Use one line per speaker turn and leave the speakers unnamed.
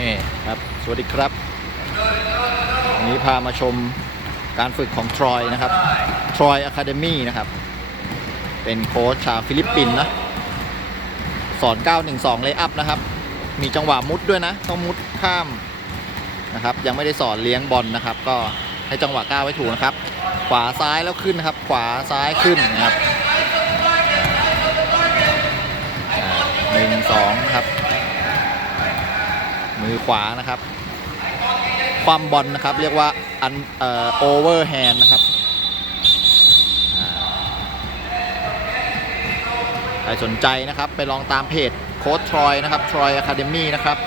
นี่ครับ สวัสดีครับวันนี้พามาชมการฝึกของทรอยนะครับทรอยอะคาเดมี่นะครับ เป็นโค้ชชาวฟิลิปปินส์นะ สอน 912 เลยอัพนะครับ มีจังหวะมุดด้วยนะ ต้องมุดข้ามนะครับ ยังไม่ได้สอนเลี้ยงบอลนะครับ ก็ให้จังหวะก้าวไว้ถูกนะครับ ขวาซ้ายแล้วขึ้นนะครับ ขวาซ้ายขึ้นนะครับหนึ่งสองครับ ขวานะครับ ความบอลนะครับ เรียกว่าอันเอ่อโอเวอร์แฮนด์นะครับใครสนใจนะครับ ไปลองตามเพจโค้ชทรอยนะครับทรอยอะคาเดมี่นะครับ